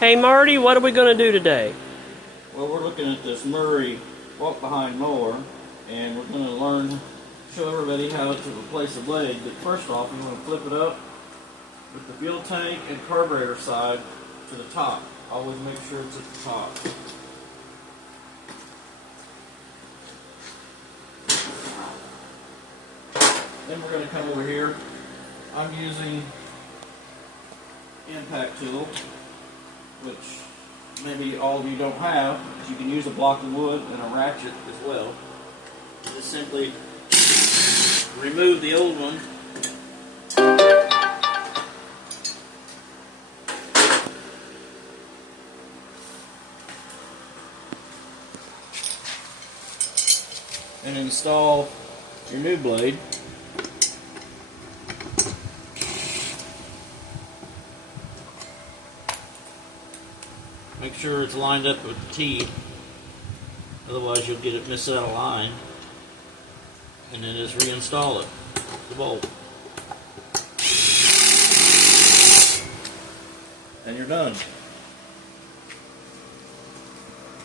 Hey Marty, what are we going to do today? Well, we're looking at this Murray walk-behind mower, and we're going to show everybody how to replace a blade. But first off, you want to flip it up with the fuel tank and carburetor side to the top. Always make sure it's at the top. Then we're going to come over here. I'm using impact tool, which maybe all of you don't have, but you can use a block of wood and a ratchet as well. Just simply remove the old one. And install your new blade. Make sure it's lined up with the T, otherwise you'll get it miss out of line. And then just reinstall it, the bolt. And you're done.